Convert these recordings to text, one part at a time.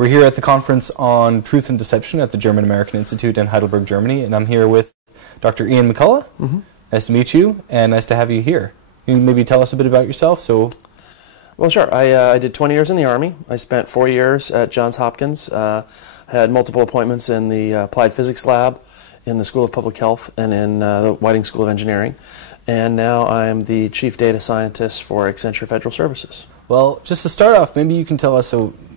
We're here at the conference on Truth and Deception at the German-American Institute in Heidelberg, Germany, and I'm here with Dr. Ian McCulloh. Nice to meet you, and nice to have you here. Can you maybe tell us a bit about yourself? Well, sure. I did 20 years in the Army. I spent 4 years at Johns Hopkins. Had multiple appointments in the Applied Physics Lab, in the School of Public Health, and in the Whiting School of Engineering. And now I'm the Chief Data Scientist for Accenture Federal Services. Well, just to start off, maybe you can tell us,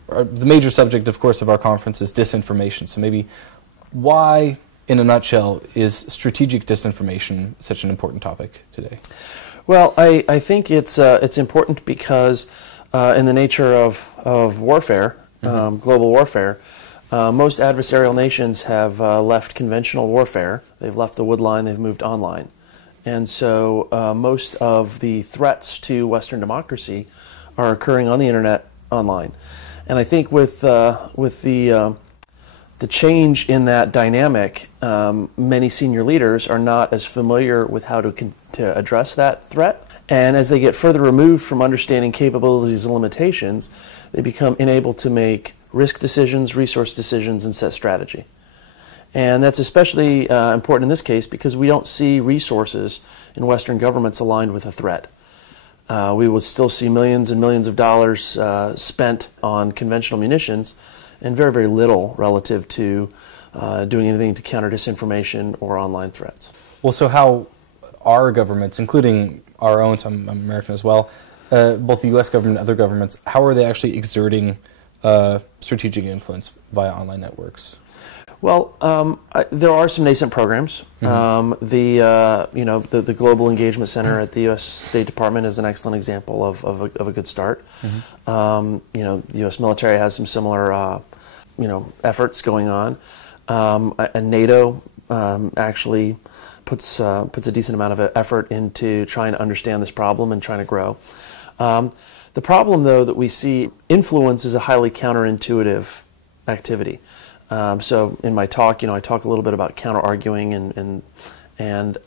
the major subject, of course, of our conference is disinformation. So maybe why, in a nutshell, is strategic disinformation such an important topic today? Well, I think it's important because in the nature of warfare, global warfare, most adversarial nations have left conventional warfare. They've left the wood line, they've moved online. And so most of the threats to Western democracy are occurring on the internet, online. And I think with the change in that dynamic, many senior leaders are not as familiar with how to address that threat. And as they get further removed from understanding capabilities and limitations, they become unable to make risk decisions, resource decisions, and set strategy. And that's especially important in this case because we don't see resources in Western governments aligned with a threat. We will still see millions and millions of dollars spent on conventional munitions and very, very little relative to doing anything to counter disinformation or online threats. Well, so how are governments, including our own, so I'm American as well, both the U.S. government and other governments, how are they actually exerting strategic influence via online networks? Well, there are some nascent programs. The Global Engagement Center at the U.S. State Department is an excellent example of a good start. The U.S. military has some similar efforts going on. And NATO actually puts a decent amount of effort into trying to understand this problem and trying to grow. The problem, though, that we see, influence is a highly counterintuitive activity. So in my talk, I talk a little bit about counter-arguing and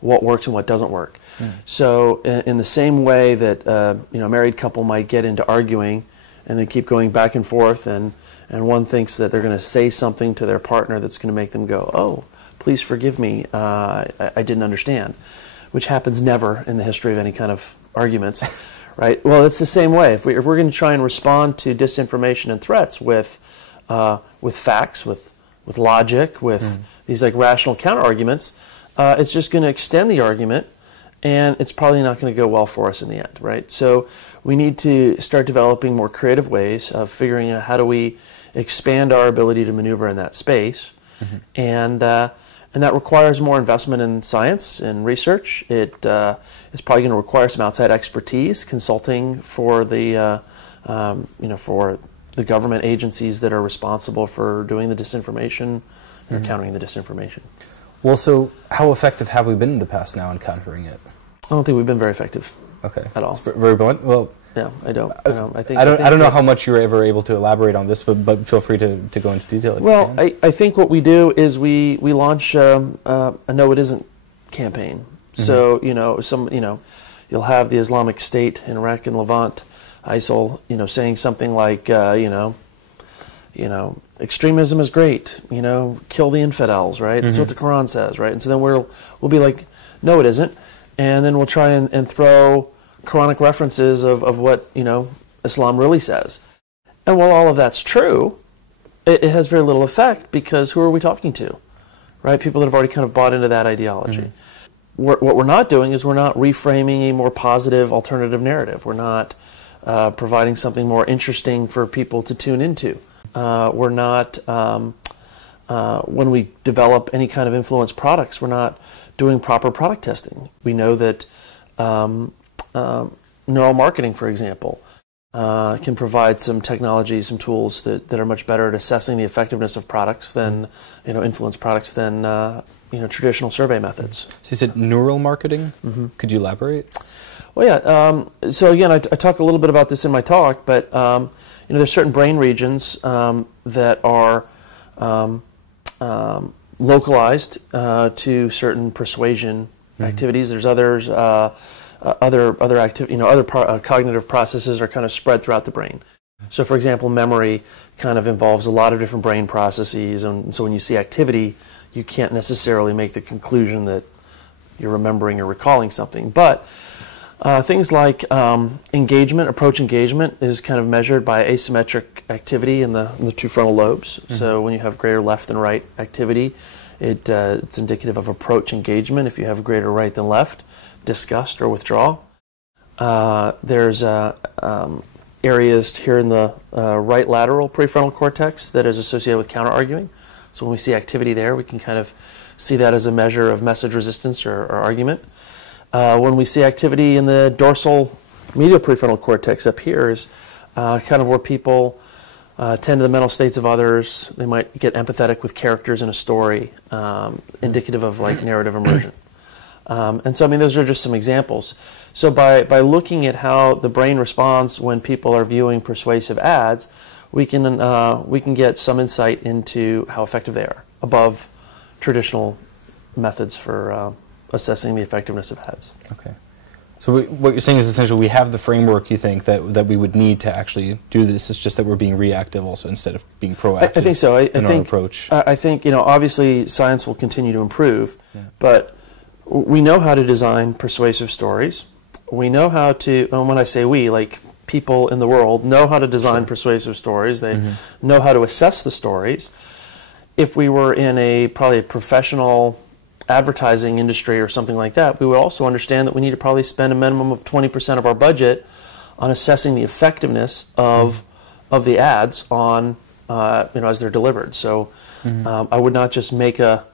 what works and what doesn't work. So in the same way that a married couple might get into arguing and they keep going back and forth, and one thinks that they're going to say something to their partner that's going to make them go, "Oh, please forgive me, I didn't understand," which happens never in the history of any kind of arguments, right? Well, it's the same way. If we're going to try and respond to disinformation and threats with facts, with logic, with these like rational counter-arguments, it's just going to extend the argument, and it's probably not going to go well for us in the end, right? So we need to start developing more creative ways of figuring out how do we expand our ability to maneuver in that space, and that requires more investment in science and research. It's probably going to require some outside expertise, consulting for the for the government agencies that are responsible for doing the disinformation or countering the disinformation. Well, so how effective have we been in the past now in countering it? I don't think we've been very effective. Okay. At all. That's very blunt. Well, yeah, I don't. I don't know how much you were ever able to elaborate on this, but feel free to go into detail. If well, you can. I think what we do is we launch a no, it isn't campaign. So you'll have the Islamic State in Iraq and Levant, ISIL, saying something like, extremism is great, kill the infidels, right? That's what the Quran says, right? And so then we'll be like, no, it isn't. And then we'll try and throw Quranic references of what, Islam really says. And while all of that's true, it has very little effect because who are we talking to, right? People that have already kind of bought into that ideology. What we're not doing is we're not reframing a more positive alternative narrative. We're not providing something more interesting for people to tune into. We're not, when we develop any kind of influence products, we're not doing proper product testing. We know that neuromarketing, for example, can provide some technologies, some tools that are much better at assessing the effectiveness of products than, influence products than, traditional survey methods. So you said neural marketing? Could you elaborate? Well, yeah. So again, I talk a little bit about this in my talk, but there's certain brain regions that are localized to certain persuasion activities. There's others, other cognitive processes are kind of spread throughout the brain. So for example, memory kind of involves a lot of different brain processes, and so when you see activity, you can't necessarily make the conclusion that you're remembering or recalling something. But things like engagement, approach engagement, is kind of measured by asymmetric activity in the two frontal lobes. So when you have greater left than right activity, it's indicative of approach engagement. If you have greater right than left, disgust or withdrawal. There's areas here in the right lateral prefrontal cortex that is associated with counter-arguing. So when we see activity there, we can kind of see that as a measure of message resistance or argument. When we see activity in the dorsal medial prefrontal cortex up here is kind of where people tend to the mental states of others. They might get empathetic with characters in a story, indicative of like narrative immersion. And so, I mean, those are just some examples. So by looking at how the brain responds when people are viewing persuasive ads, we can get some insight into how effective they are, above traditional methods for assessing the effectiveness of ads. Okay. So what you're saying is essentially we have the framework, you think, that we would need to actually do this. It's just that we're being reactive also instead of being proactive. I think so. I think, our approach. I think, obviously science will continue to improve, but we know how to design persuasive stories. We know how to, and when I say we, like people in the world know how to design persuasive stories. They know how to assess the stories. If we were in probably a professional advertising industry or something like that, we would also understand that we need to probably spend a minimum of 20% of our budget on assessing the effectiveness of the ads on as they're delivered. So I would not just make a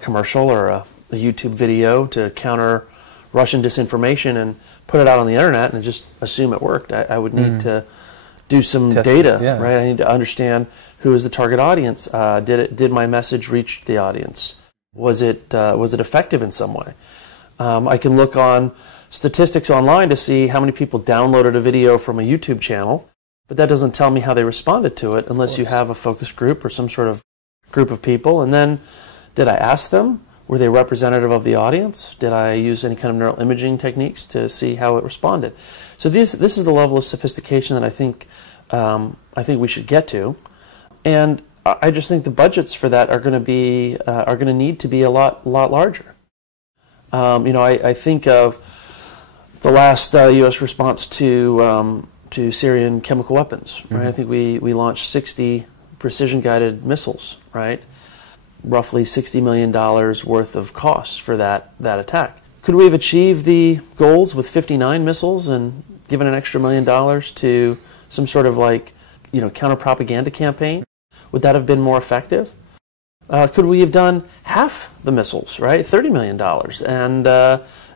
commercial or a YouTube video to counter Russian disinformation and put it out on the internet and just assume it worked. I would need to do some data, right? I need to understand who is the target audience. Did my message reach the audience? Was it effective in some way? I can look on statistics online to see how many people downloaded a video from a YouTube channel, but that doesn't tell me how they responded to it unless you have a focus group or some sort of group of people. And then, did I ask them? Were they representative of the audience? Did I use any kind of neural imaging techniques to see how it responded? So this is the level of sophistication that I think we should get to, and I just think the budgets for that are going to need to be a lot larger. I think of the last U.S. response to Syrian chemical weapons. Right, I think we launched 60 precision-guided missiles. Right. Roughly $60 million worth of costs for that attack. Could we have achieved the goals with 59 missiles and given an extra $1 million to some sort of counter-propaganda campaign? Would that have been more effective? Could we have done half the missiles, right, $30 million,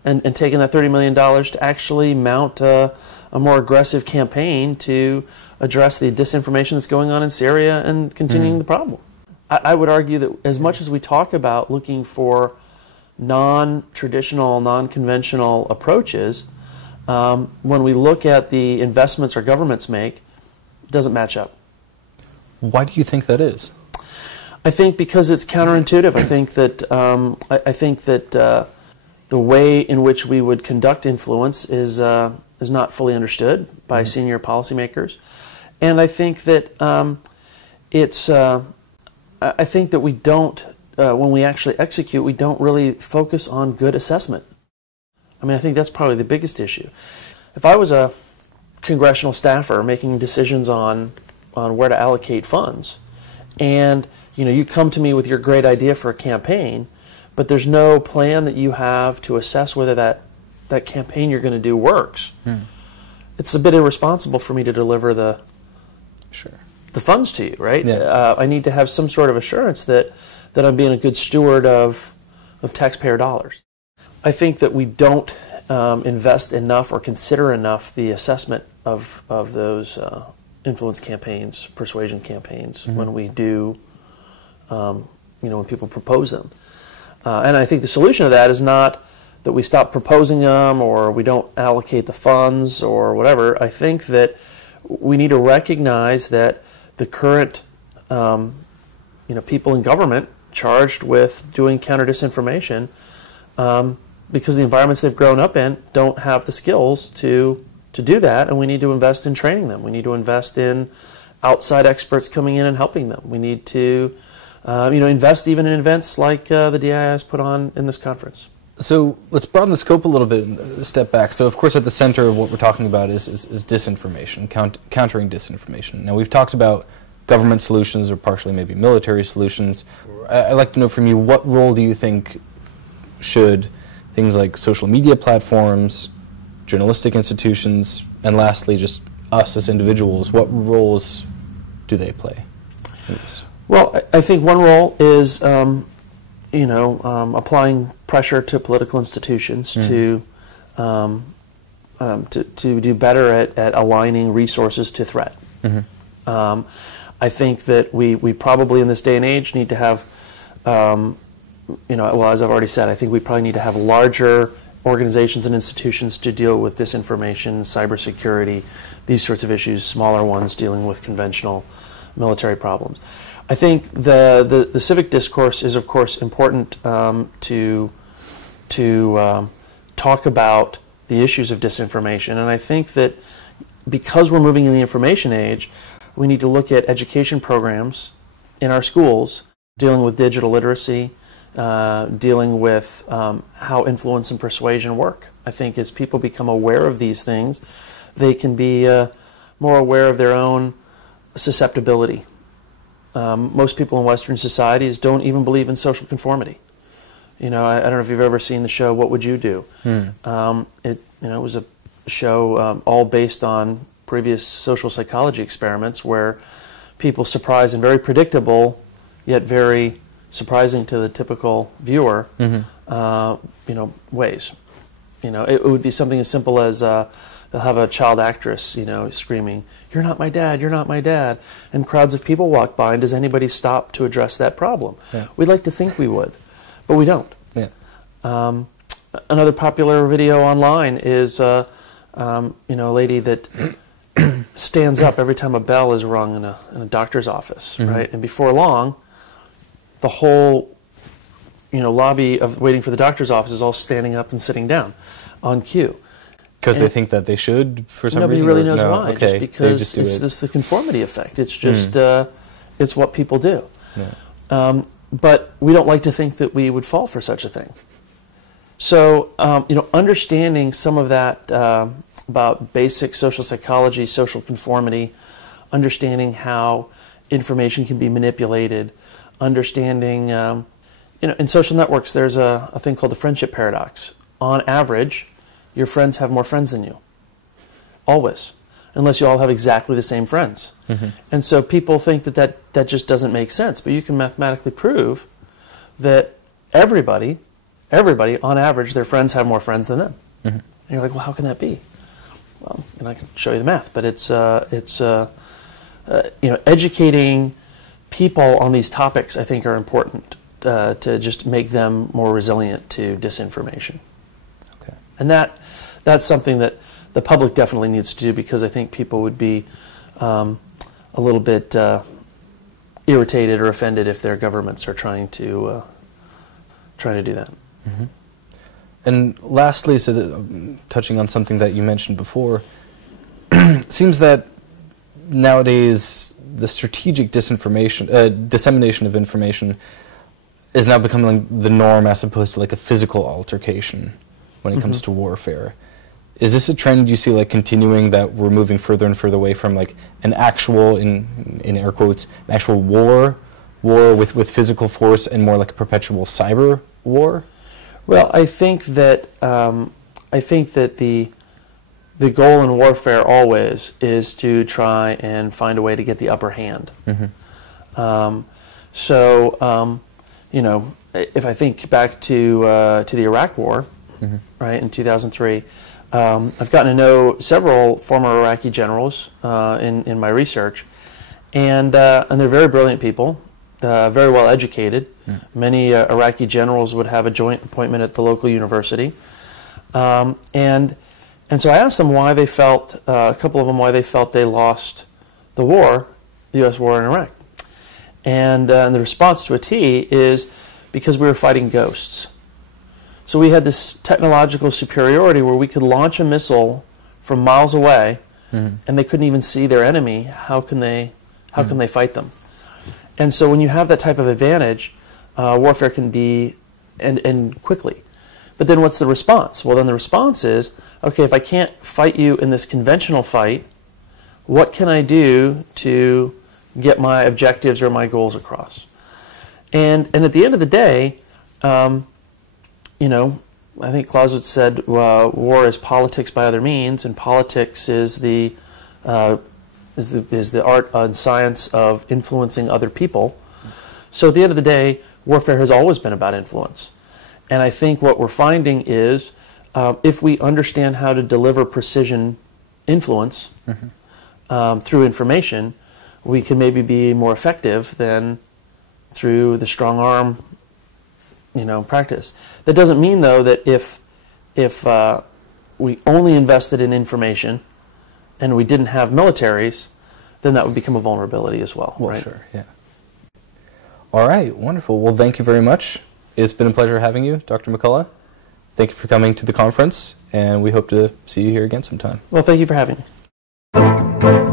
and taken that $30 million to actually mount a more aggressive campaign to address the disinformation that's going on in Syria and continuing the problem? I would argue that as much as we talk about looking for non-traditional, non-conventional approaches, when we look at the investments our governments make, it doesn't match up. Why do you think that is? I think because it's counterintuitive. I think that the way in which we would conduct influence is not fully understood by senior policymakers, and I think that I think that we don't, when we actually execute, we don't really focus on good assessment. I mean, I think that's probably the biggest issue. If I was a congressional staffer making decisions on where to allocate funds, and you come to me with your great idea for a campaign, but there's no plan that you have to assess whether that campaign you're going to do works, it's a bit irresponsible for me to deliver the funds to you, right? Yeah. I need to have some sort of assurance that I'm being a good steward of taxpayer dollars. I think that we don't invest enough or consider enough the assessment of those influence campaigns, persuasion campaigns, when we do, when people propose them. And I think the solution to that is not that we stop proposing them or we don't allocate the funds or whatever. I think that we need to recognize that the current people in government charged with doing counter-disinformation, because the environments they've grown up in don't have the skills to to do that, and we need to invest in training them. We need to invest in outside experts coming in and helping them. We need to invest even in events like the DAI has put on in this conference. So let's broaden the scope a little bit and step back. So of course at the center of what we're talking about is disinformation, countering disinformation. Now we've talked about government solutions or partially maybe military solutions. I'd like to know from you, what role do you think should things like social media platforms, journalistic institutions, and lastly just us as individuals, what roles do they play in this? Well, I think one role is applying pressure to political institutions to do better at aligning resources to threat. I think that we probably in this day and age need to have, as I've already said, I think we probably need to have larger organizations and institutions to deal with disinformation, cybersecurity, these sorts of issues, smaller ones dealing with conventional military problems. I think the civic discourse is, of course, important to talk about the issues of disinformation. And I think that because we're moving in the information age, we need to look at education programs in our schools dealing with digital literacy, dealing with how influence and persuasion work. I think as people become aware of these things, they can be more aware of their own susceptibility. Most people in Western societies don't even believe in social conformity. I don't know if you've ever seen the show What Would You Do? It was a show all based on previous social psychology experiments where people surprised and very predictable, yet very surprising to the typical viewer, ways. It would be something as simple as they'll have a child actress, screaming, "You're not my dad, you're not my dad." And crowds of people walk by, and does anybody stop to address that problem? Yeah. We'd like to think we would, but we don't. Yeah. Another popular video online is, a lady that stands up every time a bell is rung in a doctor's office, right? And before long, the whole, lobby of waiting for the doctor's office is all standing up and sitting down on cue. Because they think that they should, for some nobody reason? Nobody really knows why. Okay. Just because it's the conformity effect. It's just, it's what people do. Yeah. But we don't like to think that we would fall for such a thing. So, understanding some of that about basic social psychology, social conformity, understanding how information can be manipulated, understanding, in social networks there's a thing called the friendship paradox. On average, your friends have more friends than you. Always. Unless you all have exactly the same friends. And so people think that just doesn't make sense. But you can mathematically prove that everybody, on average, their friends have more friends than them. And you're like, well, how can that be? Well, and I can show you the math. But it's educating people on these topics, I think, are important to just make them more resilient to disinformation. Okay. And that's something that the public definitely needs to do, because I think people would be a little bit irritated or offended if their governments are trying to do that. And lastly, touching on something that you mentioned before, seems that nowadays the strategic dissemination of information is now becoming the norm as opposed to like a physical altercation when it comes to warfare. Is this a trend you see like continuing, that we're moving further and further away from like an actual, in air quotes, an actual war with physical force, and more like a perpetual cyber war? Well, I think that the goal in warfare always is to try and find a way to get the upper hand. If I think back to the Iraq War, right, in 2003, I've gotten to know several former Iraqi generals in my research, and they're very brilliant people, very well educated. Many Iraqi generals would have a joint appointment at the local university, and so I asked them why they felt, a couple of them, why they felt they lost the war, the U.S. war in Iraq. And the response to a T is because we were fighting ghosts. So we had this technological superiority where we could launch a missile from miles away, and they couldn't even see their enemy. How can they fight them? And so when you have that type of advantage, warfare can be and quickly. But then what's the response? Well, then the response is, okay, if I can't fight you in this conventional fight, what can I do to get my objectives or my goals across? And at the end of the day, you know, I think Clausewitz said war is politics by other means, and politics is the art and science of influencing other people. So at the end of the day, warfare has always been about influence. And I think what we're finding is if we understand how to deliver precision influence through information, we can maybe be more effective than through the strong arm, you know, practice. That doesn't mean, though, that if we only invested in information and we didn't have militaries, then that would become a vulnerability as well. Well, right? Sure, yeah. All right, wonderful. Well, thank you very much. It's been a pleasure having you, Dr. McCulloh. Thank you for coming to the conference, and we hope to see you here again sometime. Well, thank you for having me.